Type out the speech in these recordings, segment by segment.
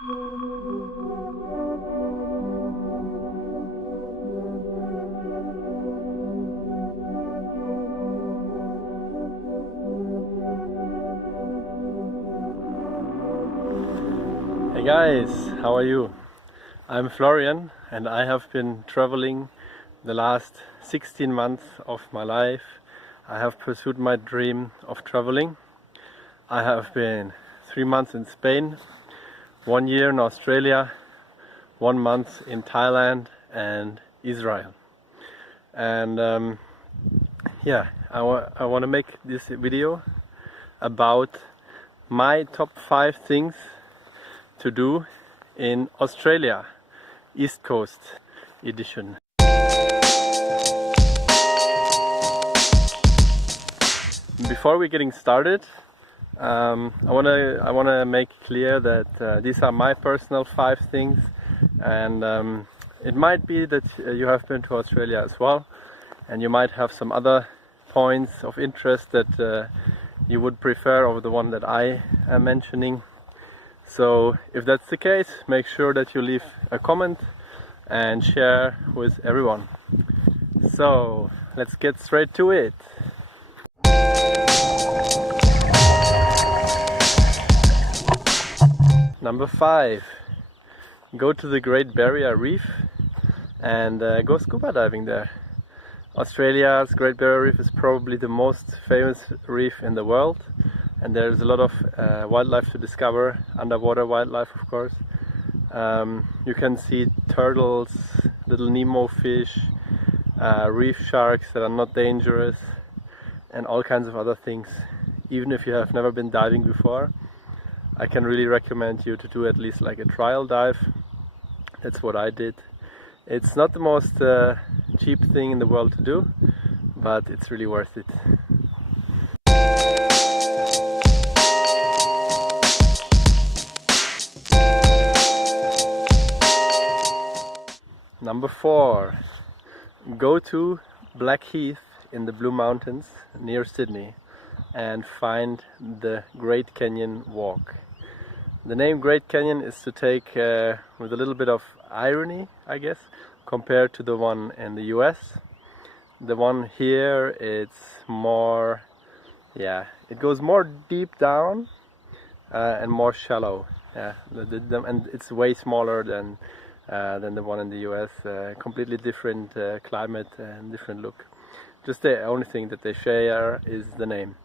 Hey guys, how are you? I'm Florian and I have been traveling the last 16 months of my life. I have pursued my dream of traveling. I have been 3 months in Spain, 1 year in Australia, 1 month in Thailand and Israel. And yeah, I want to make this video about my top 5 things to do in Australia, East Coast edition. Before we're getting started, I wanna make clear that these are my personal 5 things, and it might be that you have been to Australia as well, and you might have some other points of interest that you would prefer over the one that I am mentioning. So if that's the case, make sure that you leave a comment and share with everyone. So let's get straight to it. Number 5, go to the Great Barrier Reef and go scuba diving there. Australia's Great Barrier Reef is probably the most famous reef in the world, and there's a lot of wildlife to discover, underwater wildlife of course. You can see turtles, little Nemo fish, reef sharks that are not dangerous, and all kinds of other things. Even if you have never been diving before, I can really recommend you to do at least like a trial dive. That's what I did. It's not the most cheap thing in the world to do, but it's really worth it. Number 4, go to Blackheath in the Blue Mountains near Sydney and find the Great Canyon Walk. The name Great Canyon is to take with a little bit of irony, I guess, compared to the one in the US. The one here, it's more, it goes more deep down and more shallow. And it's way smaller than the one in the US. Completely different climate and different look. Just the only thing that they share is the name.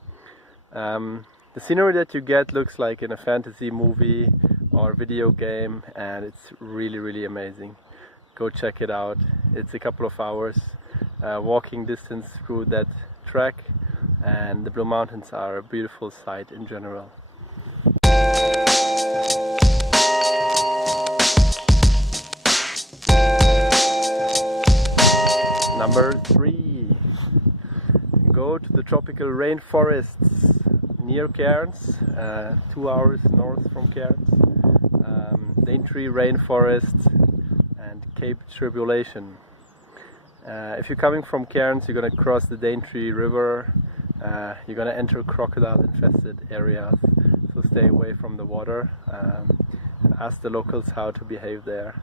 The scenery that you get looks like in a fantasy movie or video game, and it's really amazing. Go check it out. It's a couple of hours walking distance through that track, and the Blue Mountains are a beautiful sight in general. Number 3, go to the tropical rainforests near Cairns, 2 hours north from Cairns. Daintree Rainforest and Cape Tribulation. If you're coming from Cairns, you're going to cross the Daintree River. You're going to enter crocodile infested areas, so stay away from the water and ask the locals how to behave there.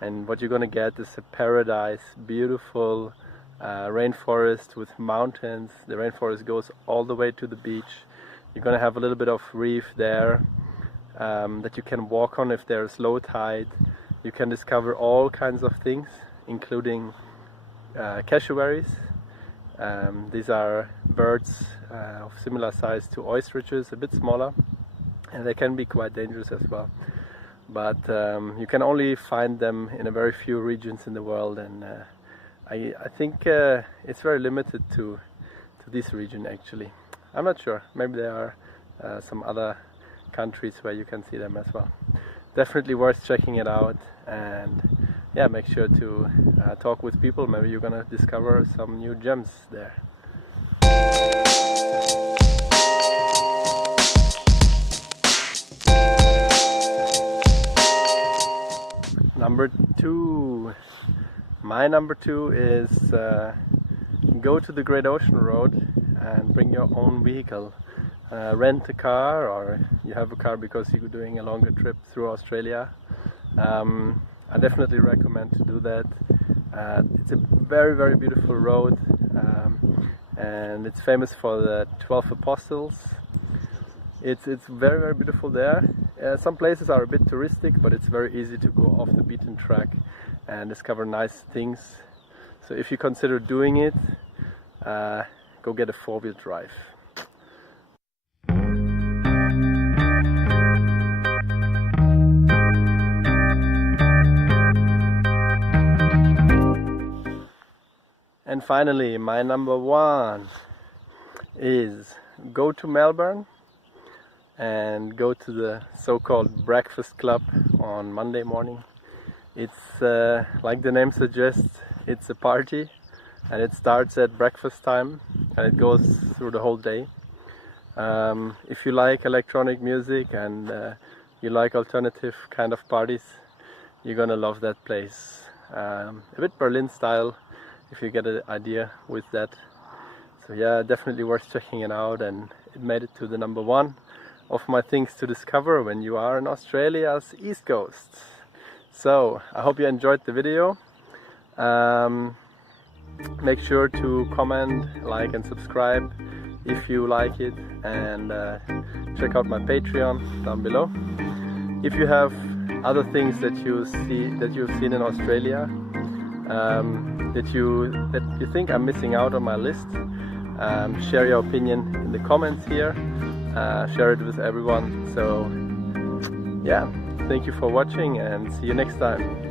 And what you're going to get is a paradise, beautiful rainforest with mountains. The rainforest goes all the way to the beach. You're going to have a little bit of reef there that you can walk on if there's low tide. You can discover all kinds of things, including cassowaries. These are birds of similar size to ostriches, a bit smaller, and they can be quite dangerous as well. But you can only find them in a very few regions in the world, and I think it's very limited to this region actually. I'm not sure, maybe there are some other countries where you can see them as well. Definitely worth checking it out, and yeah, make sure to talk with people. Maybe you're gonna discover some new gems there. Number 2. My number 2 is go to the Great Ocean Road and bring your own vehicle. rent a car, or you have a car because you're doing a longer trip through Australia, I definitely recommend to do that. It's a very, very beautiful road, and it's famous for the 12 apostles. It's very, very beautiful there. Some places are a bit touristic, but it's very easy to go off the beaten track and discover nice things. So if you consider doing it, go get a 4-wheel drive. And finally, my number 1 is go to Melbourne and go to the so-called breakfast club on Monday morning. It's like the name suggests, it's a party, and it starts at breakfast time and it goes through the whole day. If you like electronic music and you like alternative kind of parties, you're gonna love that place. A bit Berlin style, if you get an idea with that. So yeah, definitely worth checking it out, and it made it to the number 1 of my things to discover when you are in Australia's East Coast. So I hope you enjoyed the video. Make sure to comment, like and subscribe if you like it, and check out my Patreon down below. If you have other things that you've seen in Australia, that you think I'm missing out on my list, share your opinion in the comments here, share it with everyone. So yeah, thank you for watching and see you next time.